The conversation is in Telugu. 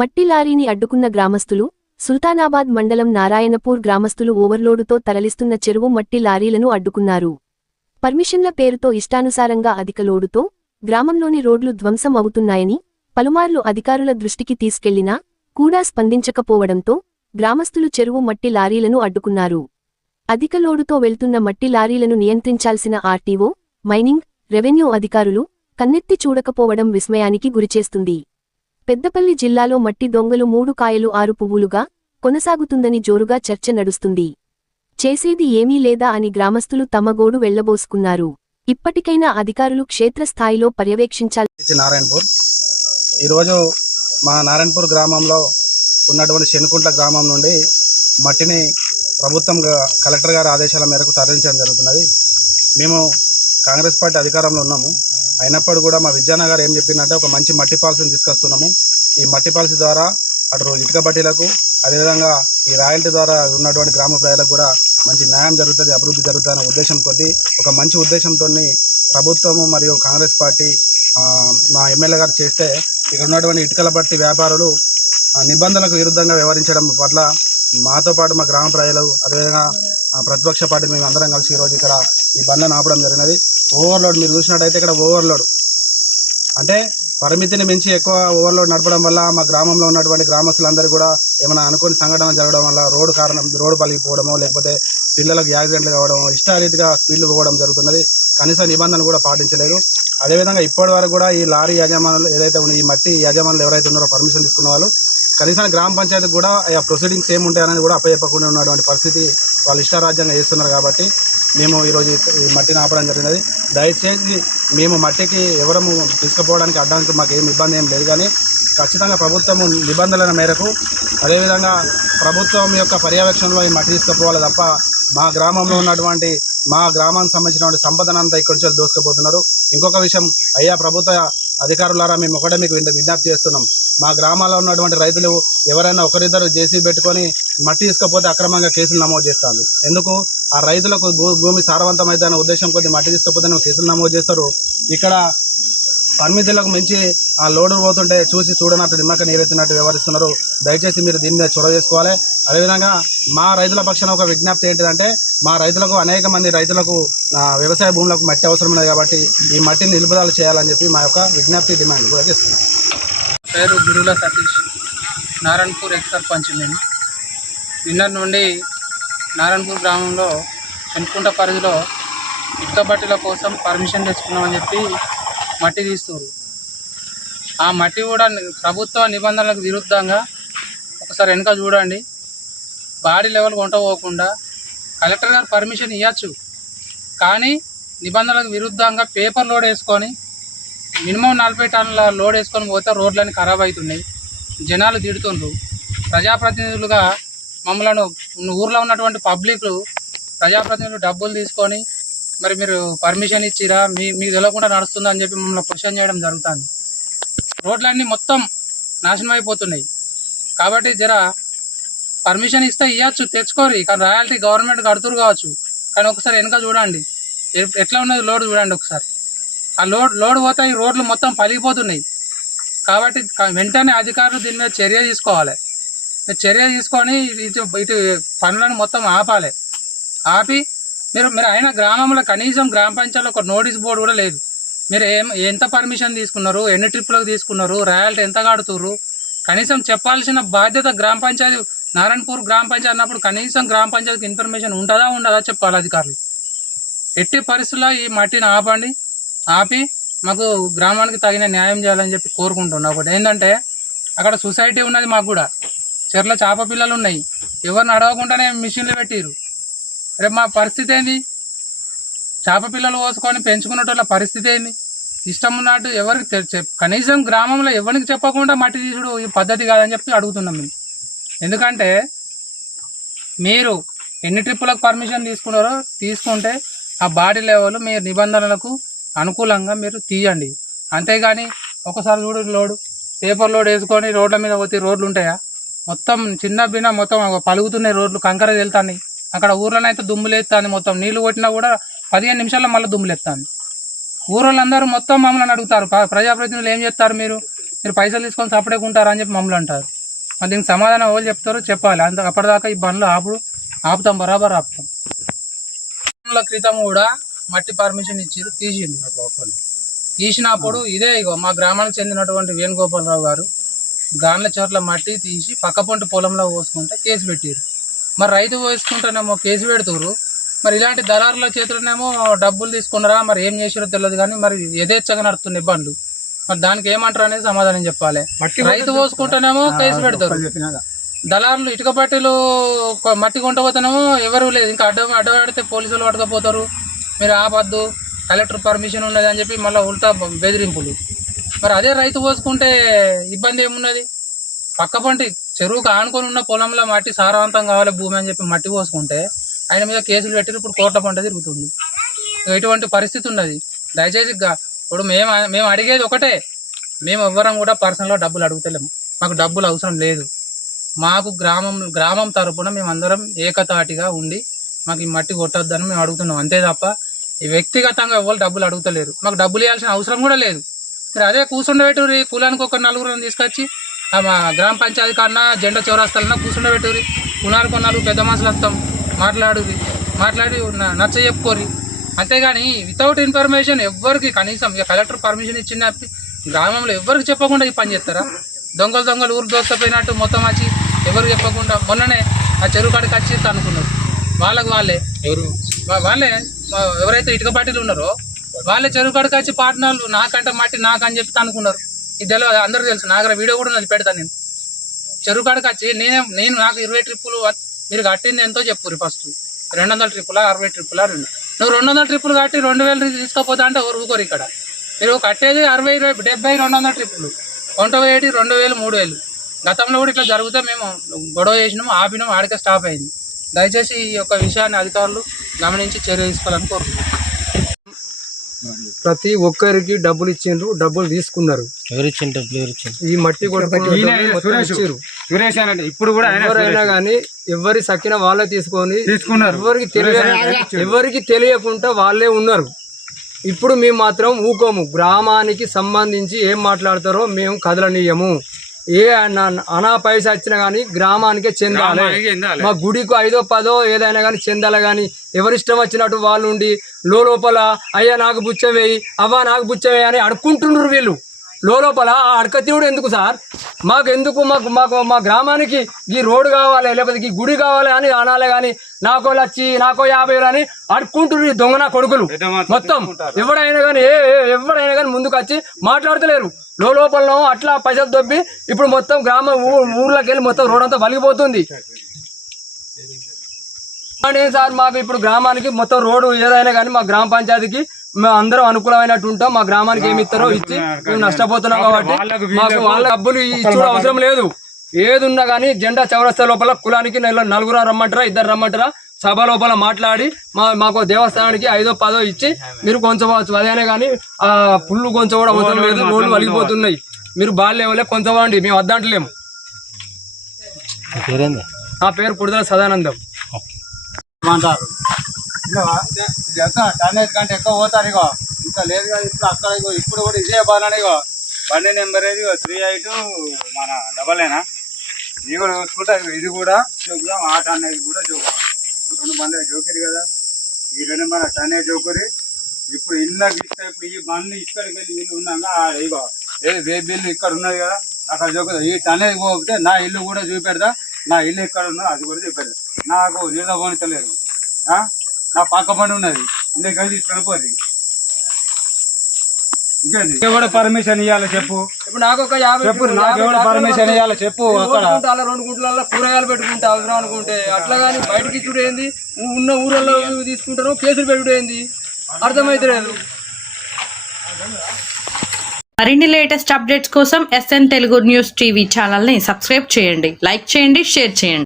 మట్టి లారీని అడ్డుకున్న గ్రామస్తులు. సుల్తానాబాద్ మండలం నారాయణపూర్ గ్రామస్తులు ఓవర్లోడుతో తరలిస్తున్న చెరువు మట్టి లారీలను అడ్డుకున్నారు. పర్మిషన్ల పేరుతో ఇష్టానుసారంగా అధిక లోడుతో గ్రామంలోని రోడ్లు ధ్వంసం అవుతున్నాయని పలుమార్లు అధికారుల దృష్టికి తీసుకెళ్లినా కూడా స్పందించకపోవడంతో గ్రామస్తులు చెరువు మట్టి లారీలను అడ్డుకున్నారు. అధిక లోడుతో వెళ్తున్న మట్టి లారీలను నియంత్రించాల్సిన ఆర్టీఓ, మైనింగ్, రెవెన్యూ అధికారులు కన్నెత్తి చూడకపోవడం విస్మయానికి గురిచేస్తుంది. పెద్దపల్లి జిల్లాలో మట్టి దొంగలు 3 కాయలు 6 పువ్వులుగా కొనసాగుతుందని జోరుగా చర్చ నడుస్తుంది. చేసేది ఏమీ లేదా అని గ్రామస్తులు తమ గోడు వెళ్లబోసుకున్నారు. ఇప్పటికైనా అధికారులు క్షేత్రస్థాయిలో పర్యవేక్షించాలి. నారాయణపూర్ ఈరోజు మా నారాయణపూర్ గ్రామంలో ఉన్నటువంటి శనుకుంట్ల గ్రామం నుండి మట్టిని ప్రభుత్వం కలెక్టర్ గారి ఆదేశాల మేరకు తరలించడం జరుగుతున్నది. మేము కాంగ్రెస్ పార్టీ అధికారంలో ఉన్నాము. అయినప్పుడు కూడా మా విద్యాన్న గారు ఏం చెప్పిందంటే ఒక మంచి మట్టి పాలసీని తీసుకొస్తున్నాము. ఈ మట్టి పాలసీ ద్వారా అటు ఇటుక బట్టీలకు అదేవిధంగా ఈ రాయల్టీ ద్వారా ఉన్నటువంటి గ్రామ ప్రజలకు కూడా మంచి న్యాయం జరుగుతుంది, అభివృద్ధి జరుగుతుంది అనే ఉద్దేశం కొద్దీ ఒక మంచి ఉద్దేశంతో ప్రభుత్వము మరియు కాంగ్రెస్ పార్టీ మా ఎమ్మెల్యే గారు చేస్తే ఇక్కడ ఉన్నటువంటి ఇటుకల బట్టి వ్యాపారులు నిబంధనలకు విరుద్ధంగా వ్యవహరించడం పట్ల మాతో పాటు మా గ్రామ ప్రజలు అదేవిధంగా ప్రతిపక్ష పార్టీ మేము అందరం కలిసి ఈరోజు ఇక్కడ ఈ బండ్లను ఆపడం జరిగినది. ఓవర్లోడ్ మీరు చూసినట్టయితే ఇక్కడ ఓవర్లోడ్ అంటే పరిమితిని మించి ఎక్కువ ఓవర్లోడ్ నడపడం వల్ల మా గ్రామంలో ఉన్నటువంటి గ్రామస్తులందరూ కూడా ఏమైనా అనుకోని సంఘటన జరగడం వల్ల రోడ్డు పలిగిపోవడమో లేకపోతే పిల్లలకు యాక్సిడెంట్లు కావడమో ఇష్టారీతిగా స్పీడ్లు పోవడం జరుగుతున్నది. కనీస నిబంధనలు కూడా పాటించలేదు. అదేవిధంగా ఇప్పటి వరకు కూడా ఈ లారీ యజమానులు ఏదైతే ఈ మట్టి యజమానులు ఎవరైతే ఉన్నారో పర్మిషన్ తీసుకున్న వాళ్ళు కనీసం గ్రామ పంచాయతీకి కూడా ఆ ప్రొసీడింగ్స్ ఏముంటాయనేది కూడా అప్పచెప్పకుండా ఉన్నటువంటి పరిస్థితి వాళ్ళు ఇష్టారాజ్యంగా చేస్తున్నారు. కాబట్టి మేము ఈరోజు ఈ మట్టిని ఆపడం జరిగినది. దయచేసి మేము మట్టికి ఎవరము తీసుకుపోవడానికి అడ్డానికి మాకు ఏం ఇబ్బంది ఏం లేదు, కానీ ఖచ్చితంగా ప్రభుత్వం నిబంధనల మేరకు అదేవిధంగా ప్రభుత్వం యొక్క పర్యవేక్షణలో ఈ మట్టి తీసుకుపోవాలి తప్ప మా గ్రామంలో ఉన్నటువంటి మా గ్రామానికి సంబంధించినటువంటి సంపదనంతా ఇక్కడి నుంచి దోసుకుపోతున్నారు. ఇంకొక విషయం, అయ్యా ప్రభుత్వ అధికారులారా మేము ఒకటే మీకు విజ్ఞప్తి చేస్తున్నాం. మా గ్రామాల్లో ఉన్నటువంటి రైతులు ఎవరైనా ఒకరిద్దరు జేసీబీ పెట్టుకొని మట్టి తీసుకపోతే అక్రమంగా కేసులు నమోదు చేస్తారు. ఎందుకు? ఆ రైతులకు భూమి సారవంతమైతే ఉద్దేశం కొద్ది మట్టి తీసుకపోతే కేసులు నమోదు చేస్తారు. ఇక్కడ పరిమితులకు మించి ఆ లోడు పోతుంటే చూసి చూడనట్టు నిమ్మక నీరెత్తినట్టు వ్యవహరిస్తున్నారు. దయచేసి మీరు దీని మీద చొరవ చేసుకోవాలి. అదేవిధంగా మా రైతుల పక్షాన ఒక విజ్ఞప్తి ఏంటిదంటే మా రైతులకు అనేక మంది రైతులకు వ్యవసాయ భూములకు మట్టి అవసరం లేదు కాబట్టి ఈ మట్టిని నిలుపుదల చేయాలని చెప్పి మా యొక్క విజ్ఞప్తి డిమాండ్ కూడా చేస్తున్నాం. పేరు గురువుల సతీష్, నారాయణపూర్ ఎక్స్ సర్పంచ్. నేను నిన్న నుండి నారాయణపూర్ గ్రామంలో చెన్కుంట పరిధిలో ఇటుక బట్టీల కోసం పర్మిషన్ తెచ్చుకున్నామని చెప్పి మట్టి తీస్తున్నారు. ఆ మట్టి కూడా ప్రభుత్వ నిబంధనలకు విరుద్ధంగా ఒకసారి వెనక చూడండి. బాడీ లెవెల్ కొంట పోకుండా కలెక్టర్ గారు పర్మిషన్ ఇవ్వచ్చు, కానీ నిబంధనలకు విరుద్ధంగా పేపర్ లోడ్ వేసుకొని మినిమం 40 టన్నుల లోడ్ వేసుకొని పోతే రోడ్లన్నీ ఖరాబ్ అవుతున్నాయి. జనాలు తిడుతుండ్రు. ప్రజాప్రతినిధులుగా మమ్మల్ని ఊర్లో ఉన్నటువంటి పబ్లిక్లు ప్రజాప్రతినిధులు డబ్బులు తీసుకొని మరి మీరు పర్మిషన్ ఇచ్చిరా, మీకు తెలియకుండా నడుస్తుందని చెప్పి మమ్మల్ని క్వశ్చన్ చేయడం జరుగుతుంది. రోడ్లన్నీ మొత్తం నాశనం అయిపోతున్నాయి. కాబట్టి జర పర్మిషన్ ఇస్తే ఇవ్వచ్చు, తెచ్చుకోరు. కానీ రాయల్టీ గవర్నమెంట్ కడుతురు కావచ్చు, కానీ ఒకసారి వెనక చూడండి ఎట్లా ఉన్నది లోడ్ చూడండి ఒకసారి. ఆ లోడ్ పోతే ఈ రోడ్లు మొత్తం పలిగిపోతున్నాయి. కాబట్టి వెంటనే అధికారులు దీని మీద చర్య తీసుకోవాలి. చర్య తీసుకొని ఇటు పనులను మొత్తం ఆపాలి. ఆపి మీరు అయినా గ్రామంలో కనీసం గ్రామ పంచాయతీలో ఒక నోటీస్ బోర్డు కూడా లేదు. మీరు ఎంత పర్మిషన్ తీసుకున్నారు, ఎన్ని ట్రిప్పులకు తీసుకున్నారు, రాయల్టీ ఎంత కడుతుర్రు, కనీసం చెప్పాల్సిన బాధ్యత గ్రామ పంచాయతీ నారాయణపూర్ గ్రామ పంచాయతీ అన్నప్పుడు కనీసం గ్రామ పంచాయతీకి ఇన్ఫర్మేషన్ ఉండదా చెప్పాలి అధికారులు. ఎట్టి పరిస్థితుల్లో ఈ మట్టిని ఆపండి. ఆపి మాకు గ్రామానికి తగిన న్యాయం చేయాలని చెప్పి కోరుకుంటున్నా. ఒకటి ఏంటంటే అక్కడ సొసైటీ ఉన్నది, మాకు కూడా చెర్ల చేప పిల్లలు ఉన్నాయి. ఎవరిని అడగకుండానే మిషన్లు పెట్టిరు. రేపు మా పరిస్థితి ఏంది? చేప పిల్లలు పోసుకొని పెంచుకునేటోళ్ళ పరిస్థితి ఏంది? ఇష్టం ఉన్నట్టు ఎవరికి కనీసం గ్రామంలో ఎవరికి చెప్పకుండా మట్టి తీసుడు ఈ పద్ధతి కాదని చెప్పి అడుగుతున్నాం మేము. ఎందుకంటే మీరు ఎన్ని ట్రిప్పులకు పర్మిషన్ తీసుకున్నారో తీసుకుంటే ఆ బాడీ లెవెల్ మీ నిబంధనలకు అనుకూలంగా మీరు తీయండి. అంతేగాని ఒకసారి చూడు లోడు పేపర్ లోడ్ వేసుకొని రోడ్ల మీద పోతే రోడ్లు ఉంటాయా? మొత్తం చిన్న బిన్న మొత్తం పలుగుతున్నాయి రోడ్లు, కంకర వెళ్తాయి. అక్కడ ఊర్లోనైతే దుమ్ములేస్తాను, మొత్తం నీళ్లు కొట్టినా కూడా 15 నిమిషాల్లో మళ్ళీ దుమ్ములేస్తాను. ఊరోళ్ళందరూ మొత్తం మమ్మల్ని అడుగుతారు, ప్రజాప్రతినిధులు ఏం చేస్తారు, మీరు మీరు పైసలు తీసుకొని సపరేట్ ఉంటారా అని చెప్పి మమ్మల్ని అంటారు. మరి దీనికి సమాధానం ఎవరు చెప్తారో చెప్పాలి. అప్పటిదాకా ఈ బండ్లు ఆపుతాం, బరాబర్ ఆపుతాం. క్రితం కూడా మట్టి పర్మిషన్ ఇచ్చారు, తీసినప్పుడు ఇదే ఇగో మా గ్రామానికి చెందినటువంటి వేణుగోపాలరావు గారు గాన్ల చోట్ల మట్టి తీసి పక్కపొంటి పొలంలో పోసుకుంటే కేసు పెట్టారు. మరి రైతు పోసుకుంటేనేమో కేసు పెడుతురు, మరి ఇలాంటి దళారుల చేతులనేమో డబ్బులు తీసుకున్నారా మరి ఏం చేసారో తెలియదు. కానీ మరి యథేచ్ఛగా నడుస్తున్నాయి బండ్లు. మరి దానికి ఏమంటారు అనేది సమాధానం చెప్పాలి. రైతు పోసుకుంటేనేమో కేసు పెడతారు, దళారులు ఇటుక పట్టీలు మట్టి కొంటపోతేనేమో ఎవరు లేదు, ఇంకా అడ్డపడితే పోలీసులు పడకపోతారు. మీరు ఆపద్దు, కలెక్టర్ పర్మిషన్ ఉన్నది అని చెప్పి మళ్ళీ ఉల్టా బెదిరింపులు. మరి అదే రైతు పోసుకుంటే ఇబ్బంది ఏమున్నది? పక్కపంటి చెరువుకు ఆనుకొని ఉన్న పొలంలో మట్టి సారవంతం కావాలి భూమి అని చెప్పి మట్టి పోసుకుంటే ఆయన మీద కేసులు పెట్టి ఇప్పుడు కోట్ల పంట తిరుగుతుంది. ఇటువంటి పరిస్థితి ఉన్నది. దయచేసి ఇప్పుడు మేము అడిగేది ఒకటే, మేము ఎవ్వరం కూడా పర్సనల్గా డబ్బులు అడుగుతలేము, మాకు డబ్బులు అవసరం లేదు. మాకు గ్రామం తరపున మేమందరం ఏకతాటిగా ఉండి మాకు ఈ మట్టి కొట్టొద్దని మేము అడుగుతున్నాం, అంతే తప్ప ఈ వ్యక్తిగతంగా ఎవరు డబ్బులు అడుగుతలేరు. మాకు డబ్బులు ఇవ్వాల్సిన అవసరం కూడా లేదు. మీరు అదే కూర్చుండబెట్టుర్రి, కులానికి ఒక నలుగురు తీసుకొచ్చి మా గ్రామ పంచాయతీ కన్నా జెండా చౌరస్తాలన్నా కూర్చుండబెట్టుర్రి, కులానికి ఒక నలుగురు పెద్ద మనుషులు వస్తాం, మాట్లాడి నచ్చ చెప్పుకోరి. అంతేగాని వితౌట్ ఇన్ఫర్మేషన్ ఎవ్వరికి కనీసం ఇక కలెక్టర్ పర్మిషన్ ఇచ్చిన గ్రామంలో ఎవరికి చెప్పకుండా ఈ పని చేస్తారా? దొంగలు ఊరు దోసుకపోయినట్టు మొత్తం వచ్చి ఎవరికి చెప్పకుండా మొన్ననే ఆ చెరువు కాడికి వచ్చి అనుకున్నారు. వాళ్ళే ఎవరైతే ఇటుక పార్టీలు ఉన్నారో వాళ్ళే చెరువు కాడికి వచ్చి పాటనాలు నాకంటే మట్టి నాకని చెప్పి అనుకున్నారు. ఇది తెలియదు, అందరూ తెలుసు. నా దగ్గర వీడియో కూడా అది పెడతాను. నేను చెరువు కాడికి వచ్చి నేను నాకు 20 ట్రిప్పులు మీరు కట్టింది ఎంతో చెప్పుర్రి. ఫస్ట్ 200 ట్రిప్పులా 60 ట్రిప్పులా 2 నువ్వు 200 ట్రిప్పులు కట్టి 2000 తీసుకోపోతా అంటే ఎవరు ఊరుకోరు. ఇక్కడ మీరు కట్టేది 60, 70, 200 ట్రిప్పులు, కొంట వేయటి 2000, 3000. గతంలో కూడా ఇట్లా జరిగితే మేము గొడవ చేసినాము, ఆపినాము, ఆడికే స్టాప్ అయింది. దయచేసి ఈ యొక్క విషయాన్ని అధికారులు గమనించి చర్య తీసుకోవాలని కోరుతున్నాం. ప్రతి ఒక్కరికి డబ్బులు ఇచ్చిండ్రు, డబ్బులు తీసుకున్నారు. ఈ మట్టి ఇప్పుడు కూడా ఎవరైనా కానీ ఎవరి సక్కిన వాళ్ళే తీసుకొని ఎవరికి తెలియకుండా వాళ్ళే ఉన్నారు. ఇప్పుడు మేము మాత్రం ఊకోము. గ్రామానికి సంబంధించి ఏం మాట్లాడతారో మేము కదలనీయము. ఏ అనా పైసా వచ్చినా కానీ గ్రామానికే చెందాలి. మా గుడికి 5, 10 ఏదైనా కానీ చెందాలి. కానీ ఎవరిష్టం వచ్చినట్టు వాళ్ళు ఉండి లోపల అయ్యా నాకు బుచ్చం వేయి, అవ్వా నాకు బుచ్చం వేయి అని అడుక్కుంటున్నారు వీళ్ళు. లోపల ఆ అడకతీవుడు ఎందుకు సార్? మాకు మా గ్రామానికి ఈ రోడ్డు కావాలి, లేకపోతే ఈ గుడి కావాలి అని అనాలే. కానీ నాకో లచ్చి, నాకో 50 అని అడుక్కుంటున్నారు దొంగ నా కొడుకులు మొత్తం. ఎవడైనా కానీ ముందుకు వచ్చి మాట్లాడతలేరు. లోపల అట్లా పైసలు దొబ్బి ఇప్పుడు మొత్తం ఊర్లోకి వెళ్ళి మొత్తం రోడ్ అంతా వలిగిపోతుంది. సార్ మాకు ఇప్పుడు గ్రామానికి మొత్తం రోడ్డు ఏదైనా కానీ మా గ్రామ పంచాయతీకి మేము అందరం అనుకూలమైనట్టు ఉంటాం. మా గ్రామానికి ఏమి ఇస్తారో ఇచ్చి మేము నష్టపోతున్నాం కాబట్టి మాకు వాళ్ళ డబ్బులు ఇచ్చే అవసరం లేదు. ఏది ఉన్నా కానీ జెండా చౌరస్తా లోపల కులానికి 4 రమ్మంటారా, 2 రమ్మంటారా, సభ లోపల మాట్లాడి మాకు దేవస్థానానికి 5, 10 ఇచ్చి మీరు కొంచవచ్చు. అదేనే కానీ ఆ పుల్లు కొంచెం కూడా అవసరం లేదు. రోడ్లు వలిగిపోతున్నాయి. మీరు బాల్యవలే కొంచెమండి, మేము వద్దంటలేము. నా పేరు పుడుదల సదానందం. టన్నేజ్ కంటే ఎక్కువ పోతారు. ఇగో ఇంకా లేదు కదా ఇప్పుడు అక్కడ. ఇప్పుడు కూడా ఇదే బాగా ఇగో బండి నెంబర్ ఏది 38 మన డబలేనా. ఇది కూడా చూసుకుంటా. ఇది కూడా చూపుదాం, ఆ టన్నేజ్ కూడా చూపుదాం. ఇప్పుడు 2 బండ్లు జోకిరి కదా, ఈ 2 మన టన్నేజ్ జోకురి. ఇప్పుడు ఇళ్ళకి ఇస్తే ఇప్పుడు ఈ బండ్లు ఇక్కడికి వెళ్ళి ఇల్లు ఉన్నాగా ఇగో ఏది వేబ్ ఇల్లు ఇక్కడ ఉన్నది కదా, అక్కడ చూపుదా. ఈ టన్నేజ్ పోతే నా ఇల్లు కూడా చూపెడతా, నా ఇల్లు ఎక్కడ ఉన్నదో అది కూడా చూపెడతా. నాకు నీళ్ళ పోనితలేదు. నా పక్క పని ఉన్నది, ఇందుకు కలిసి తీసుకొని పోతుంది. ఇంకేంది కూడా పర్మిషన్ ఇవ్వాలి చెప్పు. ఇప్పుడు నాకు ఒక 50 చెప్పు, నాకు ఎవరు పర్మిషన్ ఇవ్వాలి చెప్పు. అక్కడ 2 గుంటలలో కూరగాయలు పెట్టుకుంటే అవసరం అనుకుంటే అట్లా కానీ బయటకి ఇచ్చుడు ఏంది, ఉన్న ఊళ్ళలో తీసుకుంటారు, కేసులు పెట్టుడు ఏంది అర్థమైతే లేదు. మరిన్ని లేటెస్ట్ అప్డేట్స్ కోసం SN తెలుగు న్యూస్ టీవీ ఛానల్ని సబ్స్క్రైబ్ చేయండి, లైక్ చేయండి, షేర్ చేయండి.